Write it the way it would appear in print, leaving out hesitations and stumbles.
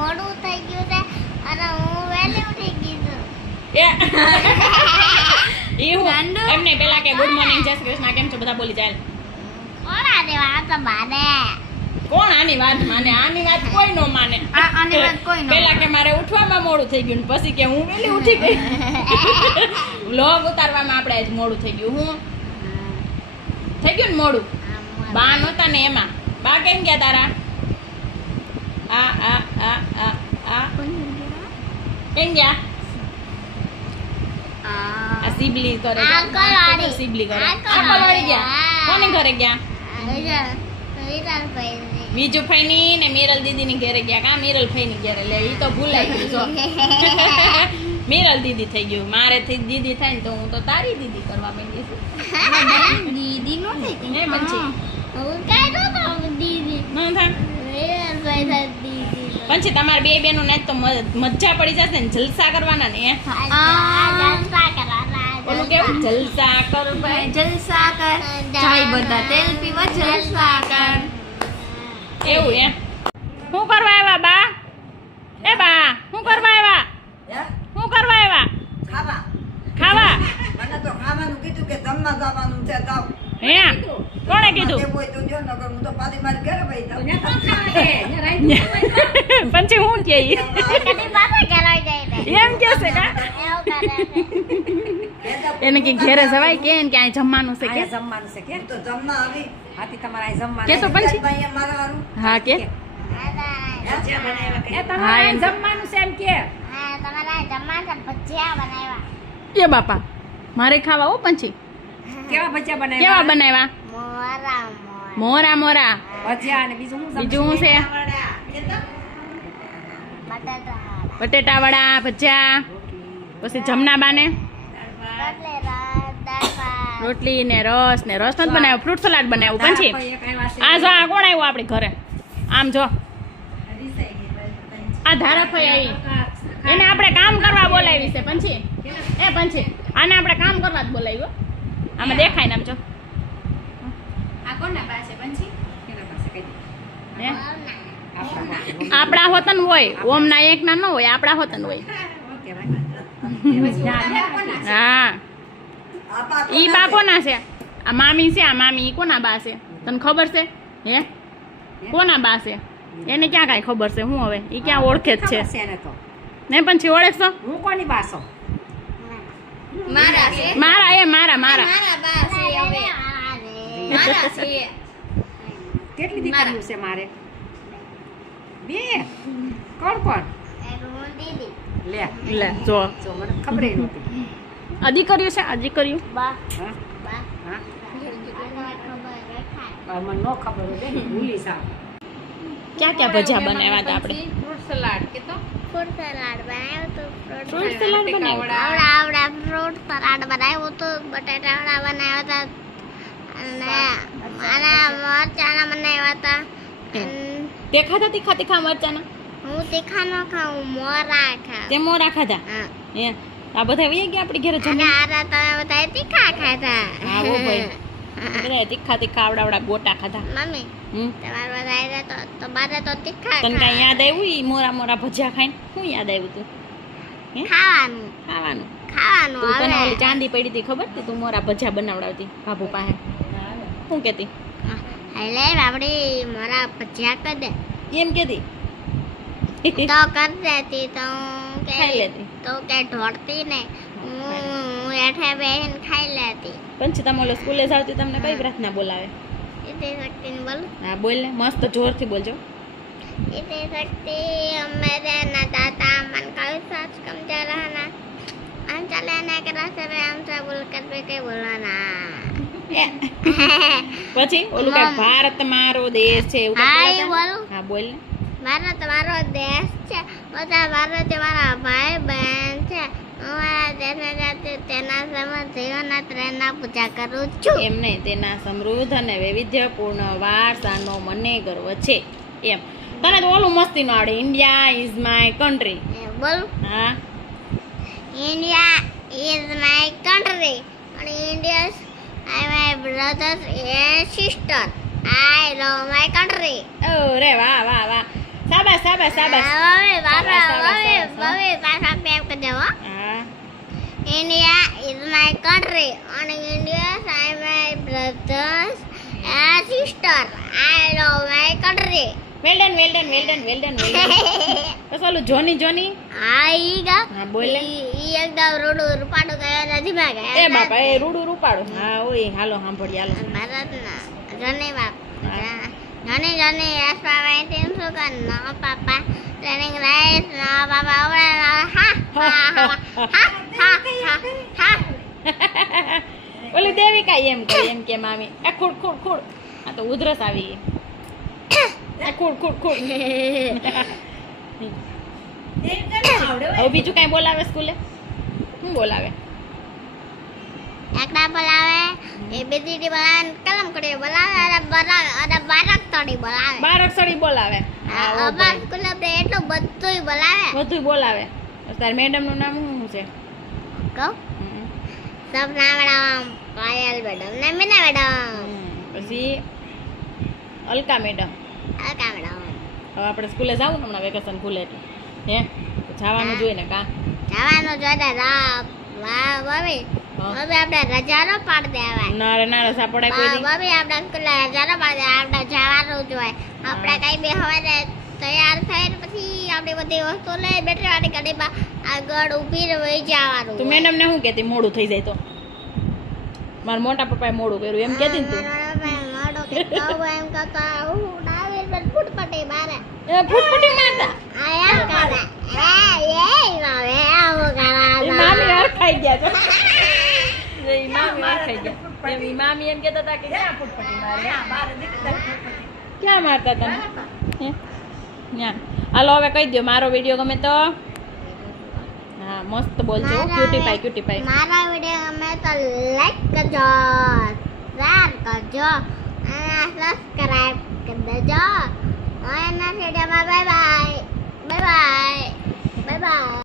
મોડું થઈ ગયું છે અને હું વહેલી ઉઠી ગઈ છું. ઈ હું એમને પેલા કે ગુડ મોર્નિંગ જય શ્રી કૃષ્ણ કેમ છો બધા બોલી જાય. કોના રે વાત માને કોણ આની વાત માને? આની વાત કોઈ નો માને. આની વાત કોઈ નો પેલા કે મારે ઉઠવામાં મોડું થઈ ગયું ને પછી કે હું વેલી ઉઠી ગઈ. વ્લોગ ઉતારવામાં આપણે આજ મોડું થઈ ગયું. હું થઈ ગયું ને મોડું. બા નહોતા ને એમાં. બા કેમ ગયા તારા? આ આ આ આ આ કેમ ગયા? આ સિબલી કરે છે. આંકલવાડી. સિબલી કરે. આંકલવાડી. આંકલવાડી ગયા. કોની ઘરે ગયા? વિચાર ભાઈ બીજુ ફઈની ને મિરલ દીદીની ઘરે ગયા. કા મિરલ ફઈની ઘરે? લે ઈ તો ભૂલાઈ ગયું જો. મિરલ દીદી થઈ ગયું. મારે થી દીદી થાય ને તો હું તો તારી દીદી કરવા માંડી છું. દીદી નો થઈ ગઈ. હે પંછી હું કાઈ નતો દીદી ન થાય. વિચાર ભાઈ થાય દીદી પંછી તમારે બે બેનું ને તો મજા પડી જશે ને જલસા કરવાના ને. જલસા કરવાના ઓલું કેવું જલસા કર ભાઈ. જલસા કર જાય બધા તેલ પીવા જલસા કર. એવું એમ. શું કરવા આવ્યા બા? એ બા શું કરવા આવ્યા? શું કરવા આવ્યા? ખાવા ખાવા? મને તો ખાવાનું કીધું કે જમવા જવાનું છે જાવ હે કોણે કીધું? તે કોઈ તો જો નકર હું તો પાછી મારી ઘરે વઈ જાઉં. પંછી હું કે ઈ? કદી પાછા ઘેરાઈ જાય ને એમ કે છે કા? એવું કરે છે એને કે ઘેરે જવાય કે ને ક્યાંય જમવાનું છે કે? અહીંયા જમવાનું છે કે તો જમવા આવી હાથી તમારે અહીં જમવાનું કે તો પંછી અહીંયા મારા હારું હા કે ભજીયા બનાવ્યા કે? હા, તમારે એમ. અહીં જમવાનું છે એમ કે હા તમારા જમવા છે ભજીયા બનાવ્યા એ બાપા મારે ખાવા હો પંછી. કેવા ભજીયા કેવા બનાવ્યા? બનાવ્યા? મોરા મોરા ભજીયા અને બીજું શું બીજું શું છે? બટાટા બટેટા વડા ભજીયા પછી જમના બાને રોટલી દાળ ભાત રોટલી ને રસ નથી બનાવ્યો. ફ્રૂટ સલાડ બનાવ્યું પંછી. એક આવ્યા છે. આ જો આ કોણ આવ્યું આપણી ઘરે? આમ જો આ ધારાફઈ આવી. એને આપણે કામ કરવા બોલાવી છે પંછી. એ પંછી આને આપણે કામ કરવા જ બોલાવ્યો. આમાં દેખાય ને આમ જો. આ કોના પાસે પંછી? એના પાસે કહી દે. હે? આપણા આપણા હોતન હોય ઓમ ના એક ના ન હોય. આપણા હોતન હોય. હા આપા ઈ બા કોના છે? આ મામી છે. આ મામી ઈ કોના બા છે? તને ખબર છે? હે કોના બા છે? એને ક્યાં કાંઈ ખબર છે? હું હવે ઈ ક્યાં ઓળખે જ છે? ખબર છે એને તો. ને પછી ઓળખશો? હું કોની બાસો? મારા છે મારા એ મારા મારા મારા બા છે હવે મારા છે કેટલી દીકરીઓ છે મારે? બે. કોણ કોણ? દીદી લે લે જો જો મને ખબર નહોતી. અધી કર્યું છે. અધી કર્યું. બા હા બા હા ખબર રખાય મને ન ખબર હોય બેન ભૂલી સાવ. ક્યાં ક્યાં ભજીયા બનાવ્યા હતા આપણે? ફ્રૂટ સલાડ કે તો ફ્રૂટ સલાડ બનાવ્યું હતું ફ્રૂટ સલાડ બનાવ્યું. આવડા ફ્રૂટ સલાડ બનાવ્યું હતું બટાટા વડા બનાવ્યા હતા અને આના મરચાના બનાવ્યા હતા દેખાતા તીખા તીખા મરચાના? હું તીખા ન ખાઉં મોરા ખાઉં તે મોરા ખાધા? હા હે આ બધા વહી ગયા આપણી ઘરે અને જમવા? આરા તમે બધા તીખા ખાધા હા ઓ ભાઈ બધા તીખા તીખા આવડા ગોટા ખાધા. મમ્મી હમ તમારે બધા આવ્યા તો બારે તો તીખા તને કાંઈ યાદ આવ્યું ઈ મોરા મોરા ભજીયા ખાઈને? શું યાદ આવ્યું તું? હે ખાવાનું ખાવાનું. ખાવાનું તું તને હવે ઓલી ચાંદી પડી હતી ખબર હતી? તું મોરા ભજીયા બનાવડાવતી બાપુ પાસે. શું કહેતી? એટલે આપડી મોરા ભજીયા કરી દે એમ કહેતી? તો કરી દેતી તો હું કે ખાઈ લેતી. તો કે ઢોળતી ને હું હેઠે બેહીને ખાઈ લેતી પછી તમે ઓલો સ્કૂલે જાવતી તમને કઈ પ્રાર્થના બોલાવે? इतने शक्ति नहीं बोल હા બોલ ને મસ્ત જોરથી બોલજો. इतने शक्ति मेरे न दाता मन का विश्वास कम जा रहा ना हम चले आने के रास्ते पे हमसे बोल कर पे के बोलाना પછી ઓલું કઈ ભારત મારો દેશ છે એવું હા કઈ એ બોલું હા બોલ ને. भारत हमारो देश છે બધા ભારત મારા ભાઈ બહેન છે હું મારા દેશને જાતે તેના સમય જીવનના પ્રેરણા પૂજા કરું છું એમ નહીં, તેના સમૃદ્ધ અને વૈવિધ્યપૂર્ણ વારસાનો મને ગર્વ છે એમ. તને તો ઓલું મસ્તી નો આવડે, ઇન્ડિયા ઇઝ માય કન્ટ્રી. બોલ હા India is my country and India is my brothers and sister. I love my country. ઓ રે વાહ વાહ વાહ, શાબાશ શાબાશ શાબાશ મમ્મી બાબા શાબાશ, મમ્મી શાબાશ, હા. મમ્મી પાછા પેપ કરજો હો હા India is my country and India are my brothers and sister. I love my country. Well done well done well done well done well done બસ ઓલું જોની જોની ಈಗ હા, બોલ ને. ಈ એકદમ રોડું રૂપાડું કયો નથી ભાગે એ બાપા એ રૂડું રૂપાડું હા ઓય હાલો સાંભળી હાલો ભારતના જોની બાપ હા. જોની જોની એસપાવાય તેમ શું કર નો પાપા ટ્રેનિંગ રાઈસ નો પાપા ઓળે હા હા હા હા હા ઓલી દેવિકા એમ કે મામી એ ખુડ ખુડ ખુડ આ તો ઉધરસ આવી ગઈ એ ખુડ ખુડ ખુડ હવે બીજું કઈ બોલાવે સ્કૂલે શું બોલાવે એકડા બોલાવે એબીસીડી બોલાવે કલમ કરી બોલાવે અને બારક તોડી બોલાવે બાર અક્ષરી બોલાવે હા ઓ અમાર ભાઈ. સ્કૂલ આપણે એટલું બધુંય બોલાવે બધું બોલાવે તાર મેડમ નું નામ શું છે કહું હમ. સપના મેડમ પાયલ મેડમ ને મીના મેડમ પછી અલકા મેડમ અલકા મેડમ હવે આપણે સ્કૂલે જાવું ને હમણાં વેકેશન ખુલે એટલે હે જવાનું જોઈએ ને કા જવાનું જોઈને વાહ મમ્મી હા. મમ્મી આપણે રજાનો પાડી દેવાય નારે સાપડાય કોઈ દી મમ્મી આપણે સ્કૂલે રજાનો પાડી દે આપણે જવાનું જ હોય આપણે કઈ બી હવે તૈયાર થઈને પછી આપણી બધી વસ્તુ લઈ બેટરી વાળી ગાડીમાં આગળ ઊભી રહી જવાનું તું મેડમ ને શું કહેતી મોડું થઈ જાય તો મારા મોટા પપ્પાએ મોડું કર્યું એમ કહેતી ને તું એમ કરતા હું ડાવી પર ફૂટપટ્ટી મારે એ ફૂટફૂટી મારતા આ એમ કરે એ મામી ખાઈ ગયા છો એ મામી ખાઈ ગયા એમ ઈ મામી એમ કહેતા હતા કે ક્યાં ફૂટફૂટી મારે ક્યાં મારતા તમે હે ન્યા હાલો હવે કહી દો મારો વિડીયો ગમે તો હા મસ્ત બોલજો ક્યુટી પાઈ મારા વિડીયો ગમે તો લાઈક કરજો શેર કરજો અને સબસ્ક્રાઇબ કરી દેજો અને વિડીયોમાં bye bye bye bye bye bye